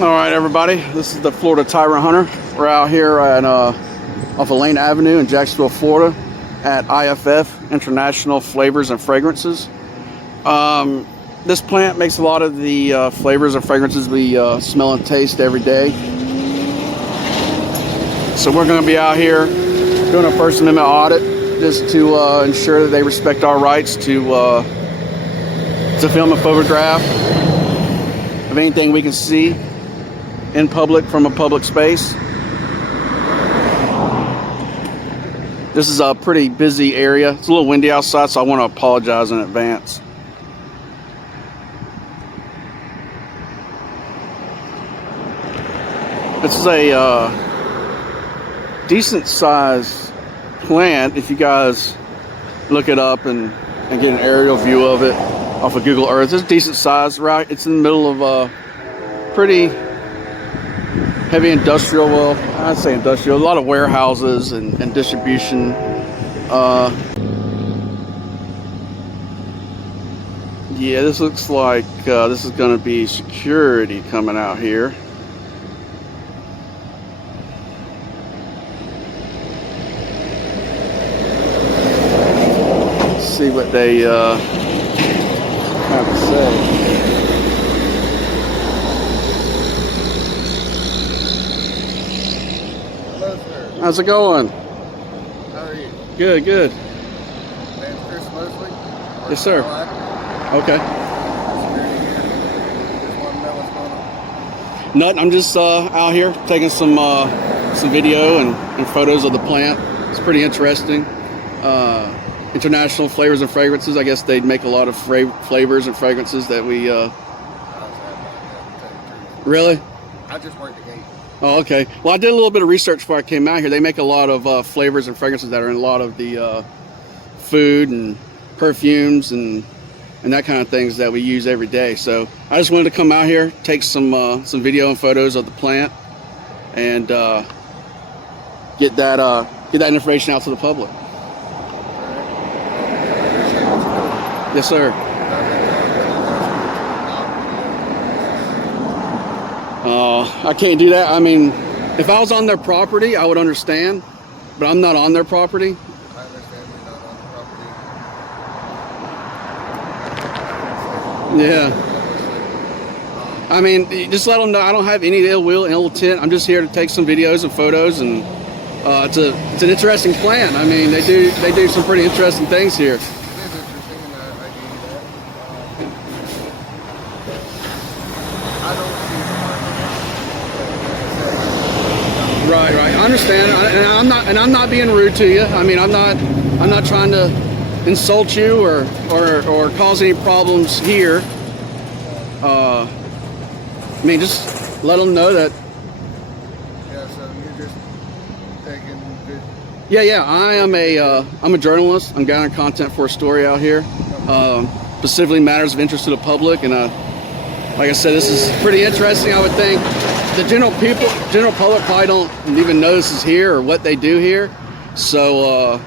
All right, everybody. This is the Florida Tyrant Hunter. We're out here at off of Lane Avenue in Jacksonville, Florida, at IFF International Flavors and Fragrances. This plant makes a lot of the flavors and fragrances we smell and taste every day. So we're going to be out here doing a First Amendment audit just to ensure that they respect our rights to film and photograph of anything we can see in public from a public space. This is a pretty busy area. It's a little windy outside, so I want to apologize in advance. This is a decent sized plant if you guys look it up and get an aerial view of it off of Google Earth. It's decent size, right? It's in the middle of a pretty heavy industrial, well, I'd say industrial, a lot of warehouses and distribution. Yeah, this looks like this is going to be security coming out here. Let's see what they have to say. How's it going? How are you? Good, good. That's Chris Leslie. Yes, sir. Okay. Just want to know what's going on. Nothing. I'm just out here taking some video and photos of the plant. It's pretty interesting. International Flavors and Fragrances. I guess they'd make a lot of flavors and fragrances that we. Really? I just worked the gate. Oh, okay. Well, I did a little bit of research before I came out here. They make a lot of flavors and fragrances that are in a lot of the food and perfumes and that kind of things that we use every day. So I just wanted to come out here, take some video and photos of the plant, and get that information out to the public. Yes, sir. I can't do that. I mean, if I was on their property, I would understand, but I'm not on their property. I understand you're not on the property. Yeah. I mean, just let them know I don't have any ill will, ill intent. I'm just here to take some videos and photos, and it's an interesting plant. I mean, they do some pretty interesting things here. It is interesting, and I give you that. I don't see Right. I understand, and I'm not being rude to you. I mean, I'm not trying to insult you or cause any problems here. I mean, just let them know that. Yeah, so you're just taking good. Yeah. I'm a journalist. I'm gathering content for a story out here, specifically matters of interest to the public, and like I said, this is pretty interesting. I would think the general public probably don't even know this is here or what they do here. So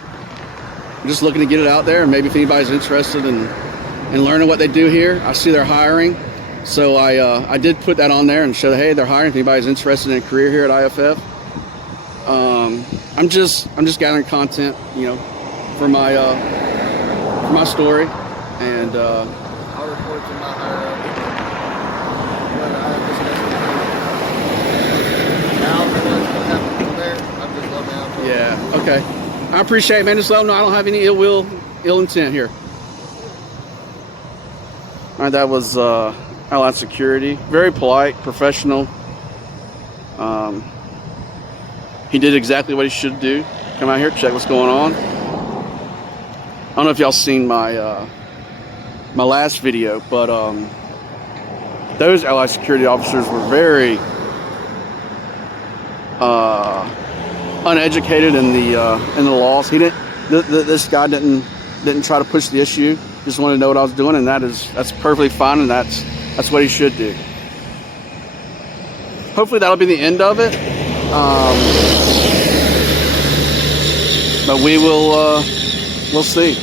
I'm just looking to get it out there, and maybe if anybody's interested in learning what they do here. I see they're hiring, so I did put that on there and show, hey, they're hiring. If anybody's interested in a career here at IFF, I'm just gathering content, for my story, and I'll report to my higher ups. But I just yeah, okay. I appreciate it, man. Just let them know I don't have any ill intent here. All right, that was Allied Security. Very polite, professional. He did exactly what he should do. Come out here, check what's going on. I don't know if y'all seen my my last video, but those Allied Security officers were very uneducated in the laws. This guy didn't try to push the issue. Just wanted to know what I was doing, and that's perfectly fine, and that's what he should do. Hopefully that'll be the end of it. But we'll see.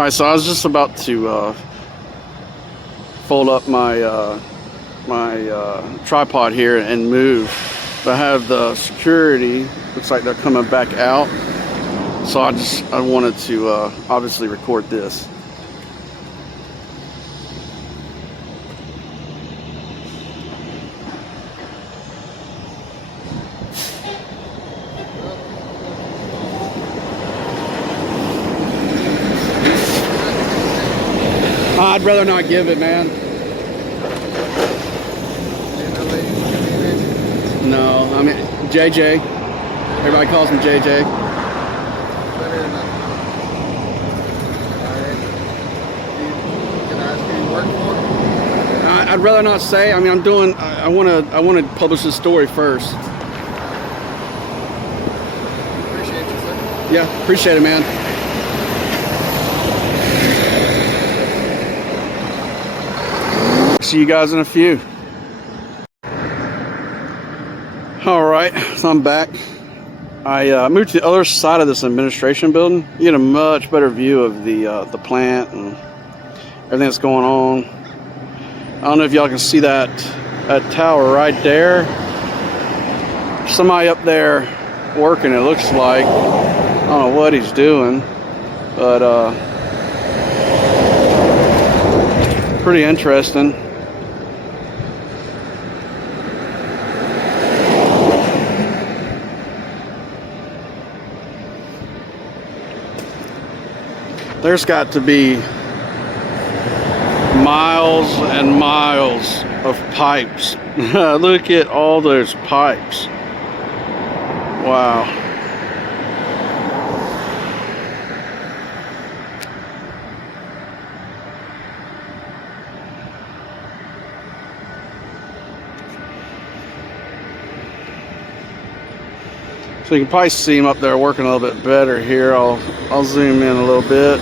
All right, so I was just about to fold up my tripod here and move, but I have the security. Looks like they're coming back out, so I wanted to obviously record this. I'd rather not give it, man. No, I mean JJ. Everybody calls him JJ. Better than nothing. Alright. Can I ask who you work for? I'd rather not say. I mean, I want to publish this story first. Appreciate you, sir. Yeah, appreciate it, man. See you guys in a few. All right, so I'm back. I moved to the other side of this administration building. You get a much better view of the plant and everything that's going on. I don't know if y'all can see that tower right there. Somebody up there working, it looks like. I don't know what he's doing, but pretty interesting. There's got to be miles and miles of pipes. Look at all those pipes. Wow. So you can probably see him up there working a little bit better here. I'll zoom in a little bit.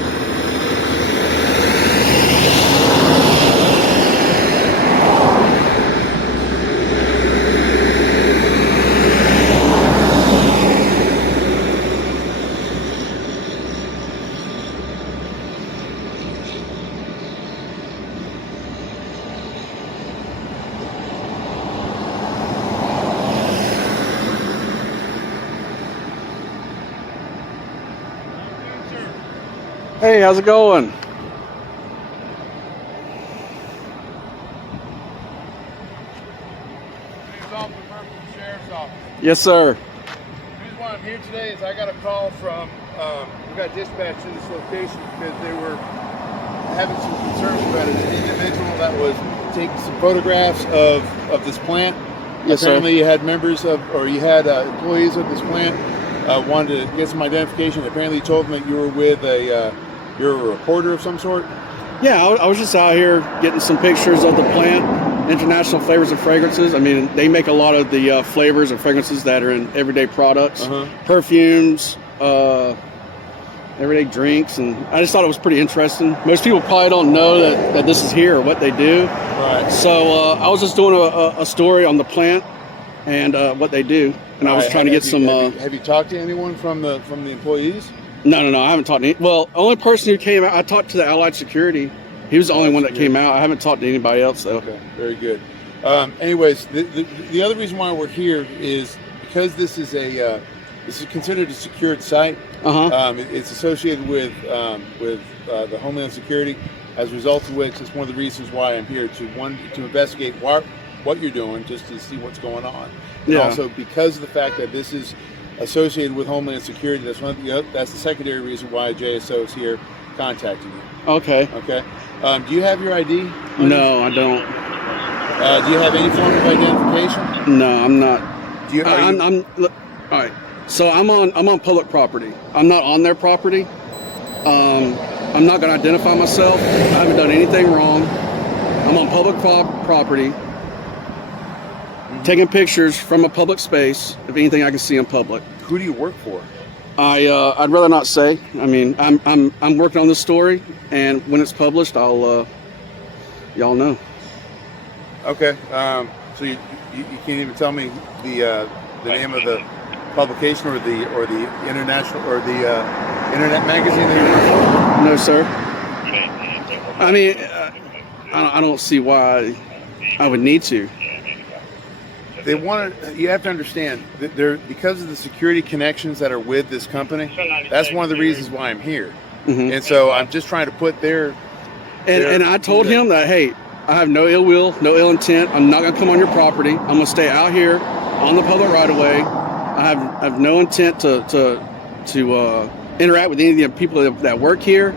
Hey, how's it going? Sheriff's office. Yes, sir. The reason why I'm here today is I got a call from, we got dispatched to this location because they were having some concerns about an individual that was taking some photographs of this plant. Yes, Apparently sir. you had members of, or you had employees of this plant wanted to get some identification. Apparently you told them that you were with you're a reporter of some sort. Yeah, I was just out here getting some pictures of the plant, International Flavors and Fragrances. I mean, they make a lot of the flavors and fragrances that are in everyday products, perfumes, everyday drinks, and I just thought it was pretty interesting. Most people probably don't know that this is here or what they do. Right. So I was just doing a story on the plant and what they do, and I was trying to get some. Have you talked to anyone from the employees? No, I haven't talked to any. Well, only person who came out, I talked to the Allied Security. He was the only one that came out. I haven't talked to anybody else, though. Okay, very good. Anyways, the other reason why we're here is because this is considered a secured site. It's associated with the Homeland Security. As a result of which, it's one of the reasons why I'm here to investigate what you're doing, just to see what's going on. And also because of the fact that this is associated with Homeland Security, that's the secondary reason why JSO is here contacting you. Okay. Okay. Do you have your ID? No, I don't. Do you have any form of identification? No, I'm not. All right. So I'm on public property. I'm not on their property. I'm not going to identify myself. I haven't done anything wrong. I'm on public property, taking pictures from a public space of anything I can see in public. Who do you work for? I'd rather not say. I mean, I'm working on this story, and when it's published, I'll y'all know. Okay. So you can't even tell me the name of the publication or the international or the internet magazine that you work for? No, sir. I mean, I don't see why I would need to. They want to. You have to understand that because of the security connections that are with this company. That's one of the reasons why I'm here. Mm-hmm. And so I'm just trying to put their. And I told him that, hey, I have no ill will, no ill intent. I'm not going to come on your property. I'm going to stay out here on the public right of way. I have no intent to interact with any of the people that work here.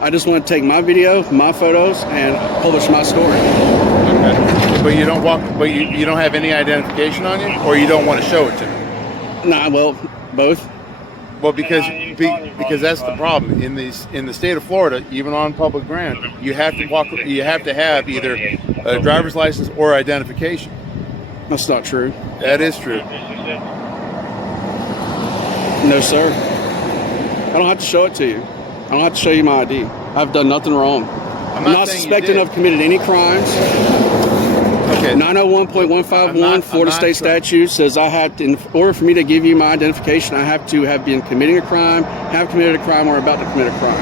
I just want to take my video, my photos, and publish my story. Okay. But you don't you don't have any identification on you, or you don't want to show it to me? Nah, well, both. Well, because that's the problem in the state of Florida, even on public ground, you have to have either a driver's license or identification. That's not true. That is true. No, sir. I don't have to show it to you. I don't have to show you my ID. I've done nothing wrong. I'm not suspected of committed any crimes. Okay. 901.151 Florida State Statute says I have to, in order for me to give you my identification, I have to have been committing a crime, have committed a crime, or about to commit a crime.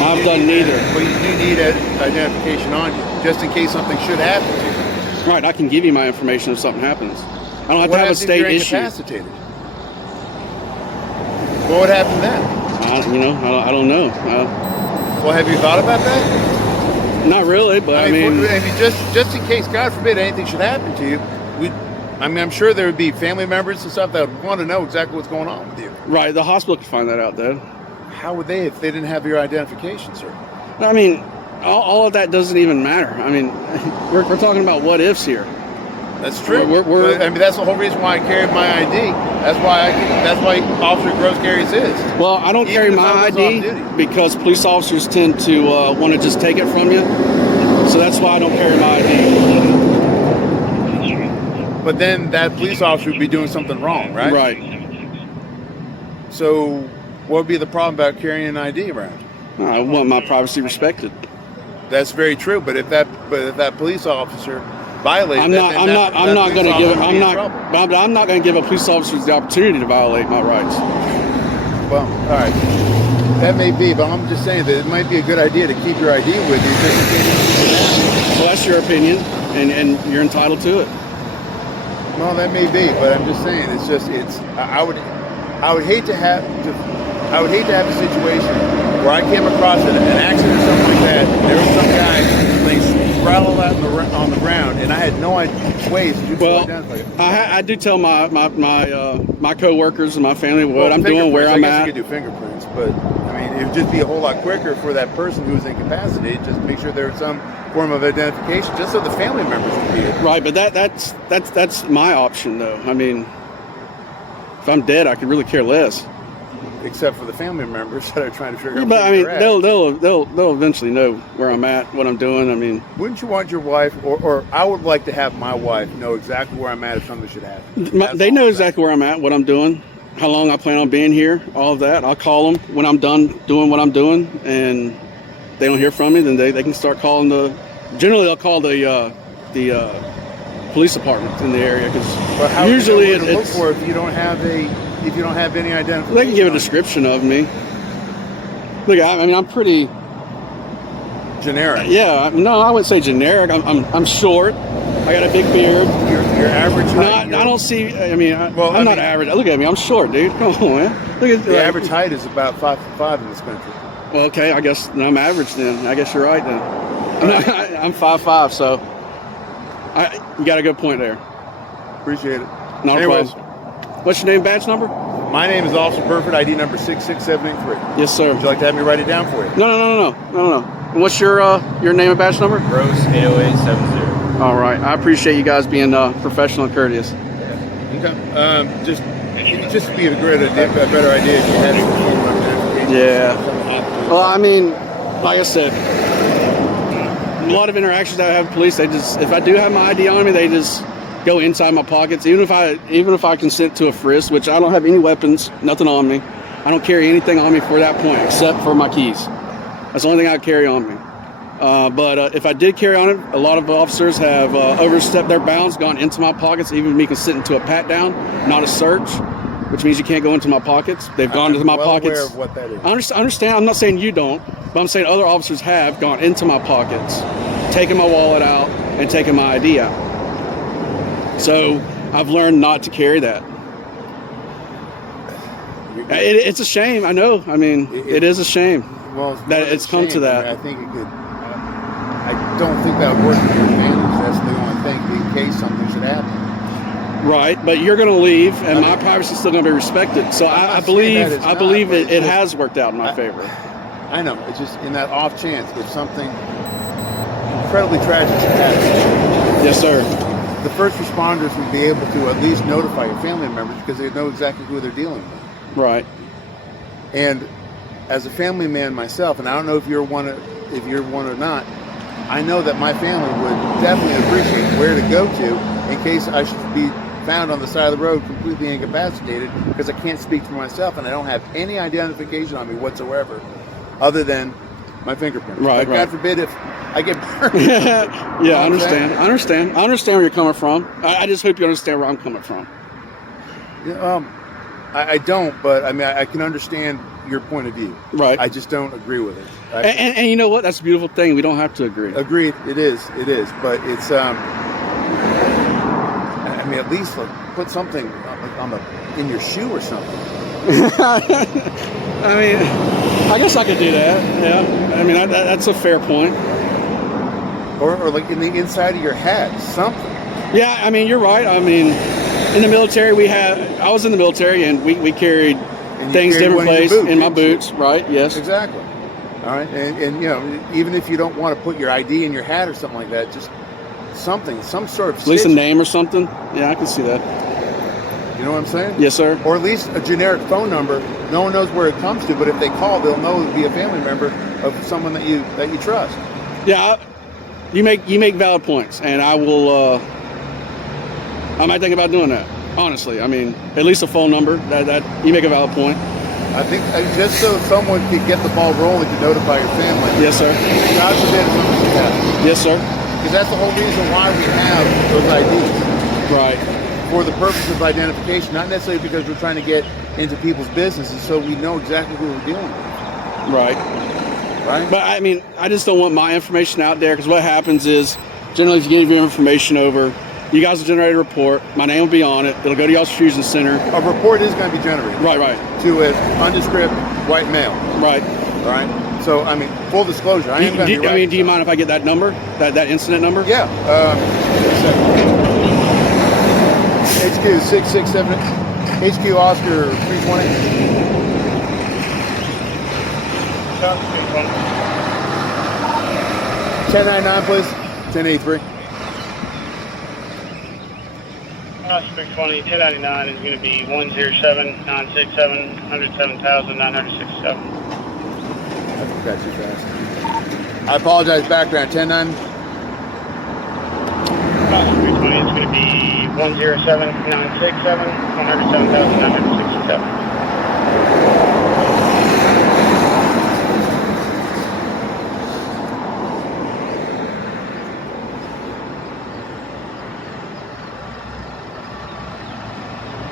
I've done neither. But you do need identification on you, just in case something should happen to you. Right, I can give you my information if something happens. I don't have to have a state issue. Incapacitated? What would happen then? I don't know. Well, have you thought about that? Not really, but I mean just in case, God forbid, anything should happen to you, I'm sure there would be family members and stuff that would want to know exactly what's going on with you. Right, the hospital could find that out, though. How would they if they didn't have your identification, sir? I mean, all of that doesn't even matter. I mean, we're talking about what ifs here. That's true. That's the whole reason why I carried my ID. That's why Officer Gross carries his. Well, I don't carry my ID because police officers tend to want to just take it from you. So that's why I don't carry my ID. But then that police officer would be doing something wrong, right? Right. So what would be the problem about carrying an ID around? I want my privacy respected. That's very true. But if that police officer violate. I'm not going to give a police officer the opportunity to violate my rights. Well, all right, that may be, but I'm just saying that it might be a good idea to keep your ID with you just in case anything happens. Well, that's your opinion, and you're entitled to it. Well, that may be, but I'm just saying I would hate to have a situation where I came across an accident or something like that. There was some guy laying sprawled out on the ground, and I had no ways to identify it. I do tell my coworkers and my family what I'm doing, where I'm at. I guess you could do fingerprints, but I mean, it would just be a whole lot quicker for that person who was incapacitated. Just make sure there's some form of identification, just so the family members can be it. Right, but that's my option, though. I mean, if I'm dead, I could really care less. Except for the family members that are trying to figure out. But I mean, they'll eventually know where I'm at, what I'm doing. I mean, wouldn't you want your wife, or I would like to have my wife know exactly where I'm at if something should happen? They know exactly where I'm at, what I'm doing, how long I plan on being here, all of that. I'll call them when I'm done doing what I'm doing, and they don't hear from me. Then they can start calling Generally, they'll call the police department in the area because usually it's look for if you don't have any identification. They can give a description of me. Look, I mean, I'm pretty generic. Yeah, no, I wouldn't say generic. I'm short. I got a big beard. Your average height. No, I don't see. I mean, I'm not average. Look at me. I'm short, dude. Come on, man. Look at the average height is about 5'5" in this country. Well, okay, I guess I'm average then. I guess you're right then. I'm 5'5", so you got a good point there. Appreciate it. Not a problem. What's your name, badge number? My name is Officer Burford, ID number 66783. Yes, sir. Would you like to have me write it down for you? No. And what's your name and badge number? Rose 80870. All right. I appreciate you guys being professional and courteous. Yeah. Okay. Just to be a better idea if you had it. Yeah. Well, I mean, like I said, a lot of interactions that I have with police, if I do have my ID on me, they just go inside my pockets. Even if I consent to a frisk, which I don't have any weapons, nothing on me. I don't carry anything on me for that point except for my keys. That's the only thing I carry on me. But if I did carry on it, a lot of officers have overstepped their bounds, gone into my pockets, even me consenting to a pat down, not a search. which means you can't go into my pockets. They've gone into my well pockets. Aware of what that is. I understand. I'm not saying you don't, but I'm saying other officers have gone into my pockets, taken my wallet out, and taken my ID out. So I've learned not to carry that. It's a shame. I know. I mean, it is a shame that it's come to that. I think it could. I don't think that would work in your advantage. That's the only thing, in case something should happen. Right, but you're going to leave, and my privacy is still going to be respected. So I believe it has worked out in my favor. I know. It's just in that off chance if something incredibly tragic should happen. Yes, sir. The first responders would be able to at least notify your family members because they know exactly who they're dealing with. Right. And as a family man myself, and I don't know if you're one or not, I know that my family would definitely appreciate where to go to in case I should be found on the side of the road completely incapacitated because I can't speak for myself and I don't have any identification on me whatsoever other than my fingerprint. Right, but God forbid if I get burned. Yeah, I understand. I understand where you're coming from. I just hope you understand where I'm coming from. I don't, but I mean, I can understand your point of view. Right. I just don't agree with it. And you know what? That's a beautiful thing. We don't have to agree. Agreed. It is. But it's, I mean, at least like, put something in your shoe or something. I mean, I guess I could do that. Yeah. I mean, that's a fair point. Or like in the inside of your hat, something. Yeah. I mean, you're right. I mean, in the military, I was in the military, and we carried things different places in my boots, right? Yes. Exactly. All right, and you know, even if you don't want to put your ID in your hat or something like that, just something, some sort of at least a name or something. Yeah, I can see that. You know what I'm saying? Yes, sir. Or at least a generic phone number. No one knows where it comes to, but if they call, they'll know it'll be a family member of someone that you trust. Yeah, you make valid points, and I will. I might think about doing that. Honestly, I mean, at least a phone number. That you make a valid point. I think just so someone could get the ball rolling to notify your family. Yes, sir. God forbid if something should happen. Yes, sir. Because that's the whole reason why we have those IDs. Right. For the purpose of identification, not necessarily because we're trying to get into people's businesses, so we know exactly who we're dealing with. Right. Right. But I mean, I just don't want my information out there because what happens is generally if you give your information over, you guys will generate a report. My name will be on it. It'll go to y'all's fusion center. A report is going to be generated. Right. To an undescript white male. Right. All right. So, I mean, full disclosure, I am going to be do you mind if I get that number, that incident number? Yeah. HQ 667, HQ Oscar 320. 1099, please. 1083. 620, 1099 is going to be 107-967, 107,967. I got too fast. I apologize, background. 109. 320 is going to be 107-967, 107,967.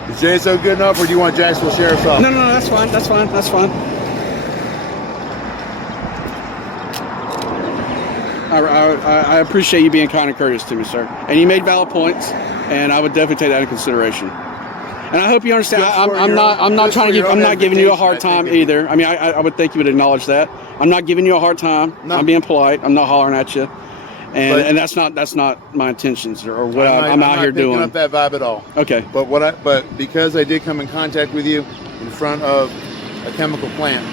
Is JSO good enough, or do you want Jacksonville Sheriff's Office? No, that's fine. That's fine. I appreciate you being kind and courteous to me, sir. And you made valid points, and I would definitely take that into consideration. And I hope you understand. I'm not giving you a hard time either. I mean, I would think you would acknowledge that. I'm not giving you a hard time. No. I'm being polite. I'm not hollering at you. And that's not my intentions or what I'm out here doing. I'm not picking up that vibe at all. Okay. But because I did come in contact with you in front of a chemical plant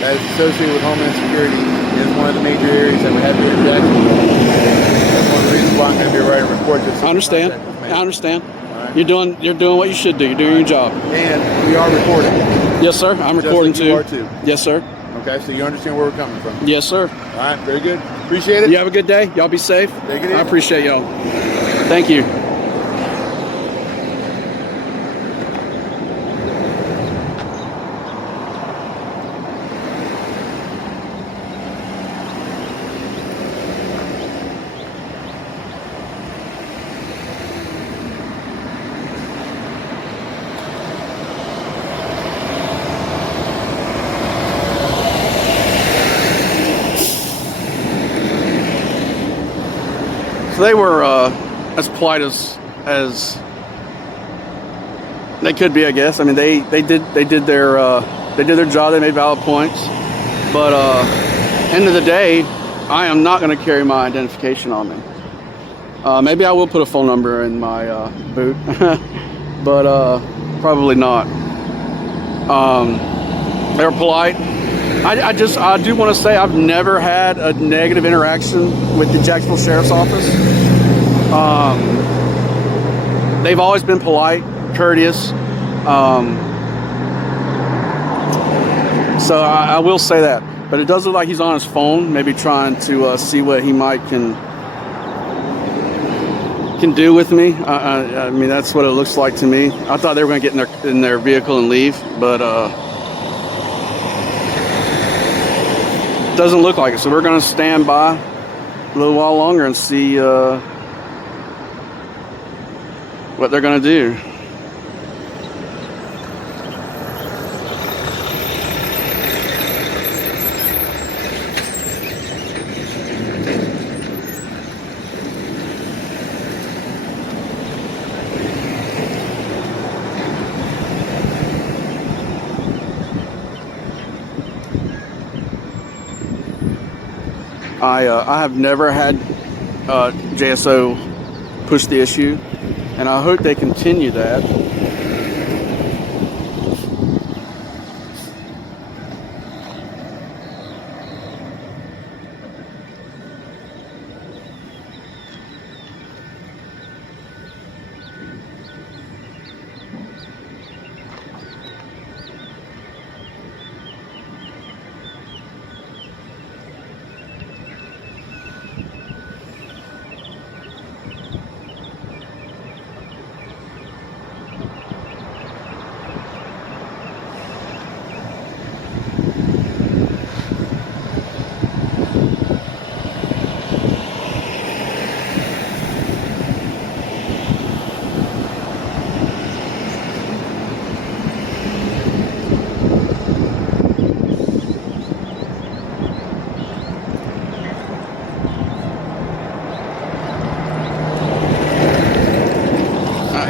that is associated with Homeland Security is one of the major areas that we have here in Jacksonville. That's one of the reasons why I'm going to be writing a report. I understand. Right. You're doing what you should do. You're doing your job. And we are recording. Yes, sir. I'm recording too. You are too. Yes, sir. Okay, so you understand where we're coming from. Yes, sir. All right, very good. Appreciate it. You have a good day. Y'all be safe. Take it easy. I appreciate y'all. Thank you. So they were as polite as they could be, I guess. I mean, they did their job. They made valid points. But end of the day, I am not going to carry my identification on me. Maybe I will put a phone number in my boot, but probably not. They were polite. I do want to say I've never had a negative interaction with the Jacksonville Sheriff's Office. They've always been polite, courteous. So I will say that. But it does look like he's on his phone, maybe trying to see what he might can do with me. I mean, that's what it looks like to me. I thought they were going to get in their vehicle and leave, but doesn't look like it. So we're going to stand by a little while longer and see what they're going to do. I have never had JSO push the issue, and I hope they continue that.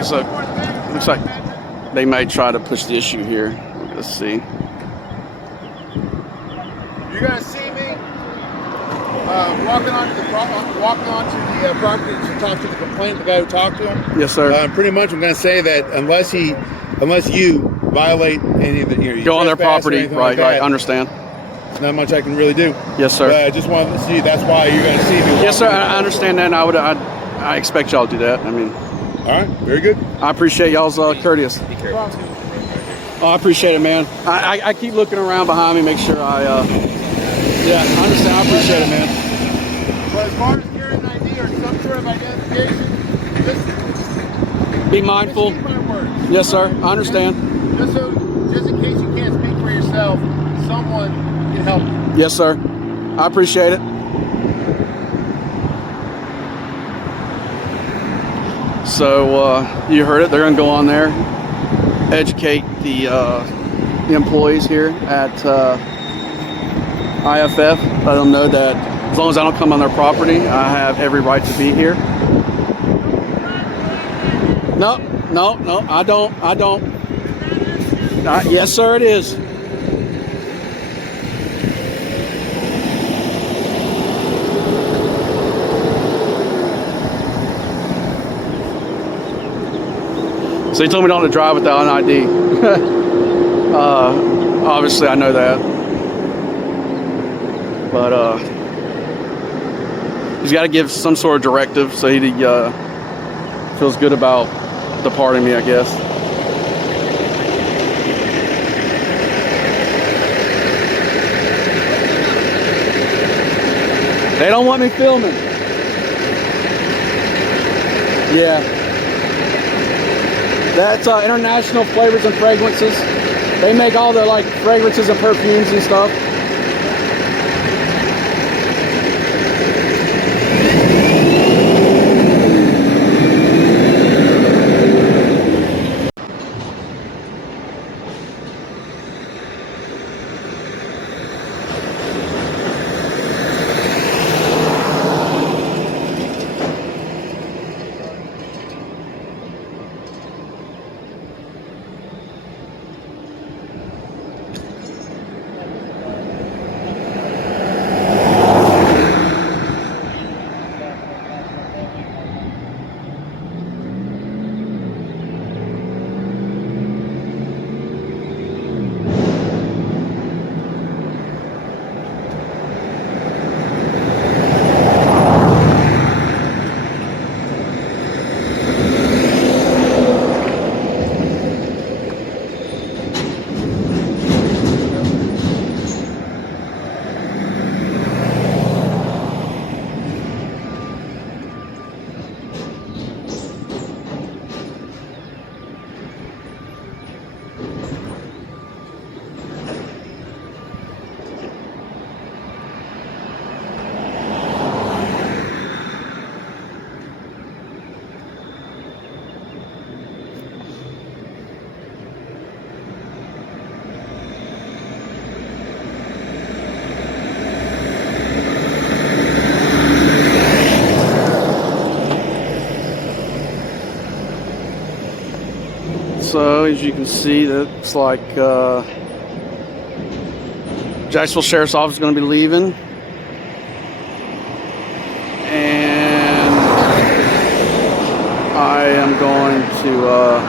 So looks like they may try to push the issue here. Let's see. You guys see me walking onto the property to talk to the complainant, the guy who talked to him? Yes, sir. Pretty much, I'm going to say that unless you violate any of the go on their property, right? Like right. Understand. There's not much I can really do. Yes, sir. But I just wanted to see. That's why you're going to see me. Yes, sir. I understand that. And I expect y'all to do that. I mean. All right, very good. I appreciate y'all's courteous. Oh, I appreciate it, man. I keep looking around behind me, make sure yeah, I understand. I appreciate it, man. But as far as carrying an ID or some sort of identification, just be mindful. Just use my words. Yes, sir. I understand. Just in case you can't speak for yourself, someone can help you. Yes, sir. I appreciate it. So you heard it. They're going to go on there, educate the employees here at IFF. Let them know that as long as I don't come on their property, I have every right to be here. No, I don't. Yes, sir, it is. So he told me not to drive without an ID. Obviously, I know that. But he's got to give some sort of directive so he feels good about departing me, I guess. They don't want me filming. Yeah. That's International Flavors and Fragrances. They make all the like fragrances and perfumes and stuff. So as you can see, that's like Jacksonville Sheriff's Office is going to be leaving, and I am going to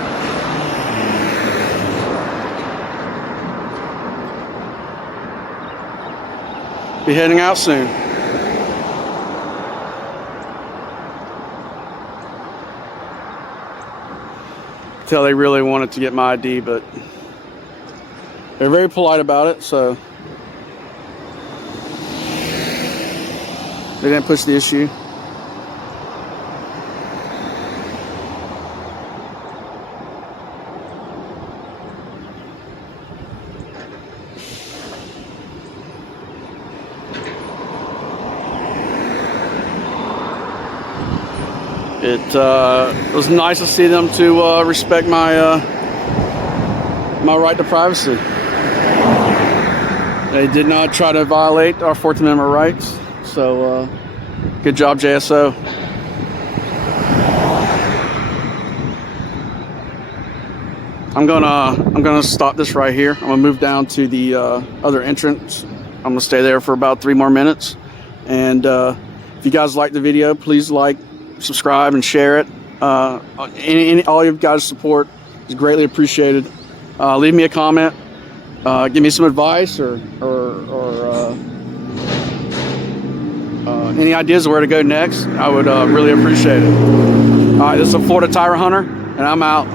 be heading out soon. Tell they really wanted to get my ID, but they're very polite about it, so they didn't push the issue. It was nice to see them to respect my my right to privacy. They did not try to violate our Fourth Amendment rights. So good job, JSO. I'm gonna stop this right here. I'm gonna move down to the other entrance. I'm gonna stay there for about 3 more minutes. And if you guys like the video, please like, subscribe, and share it. All you guys' support is greatly appreciated. Leave me a comment. Give me some advice or any ideas of where to go next. I would really appreciate it. All right, this is a Florida Tire Hunter, and I'm out.